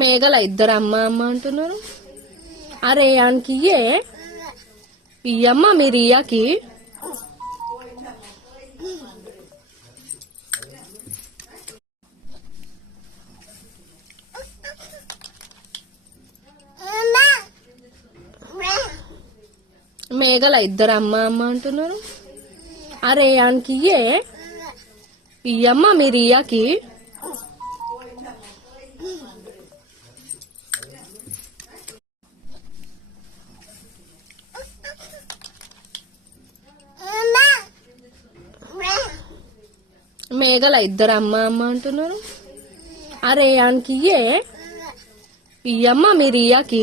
మేఘల ఇద్దరు అమ్మ అమ్మ అంటున్నారు. అరే ఆయనకి ఇయ్యమ్మ మీరు ఇయ్యాకి. మేఘల ఇద్దరు అమ్మ అమ్మ అంటున్నారు. అరే ఆయనకి ఇయ్యమ్మ మీరు ఇయ్యాకి. మేఘల ఇద్దరు అమ్మ అమ్మ అంటున్నారు. అరే ఆయనకి ఇయ్యమ్మ మీరు ఇయ్యాకి.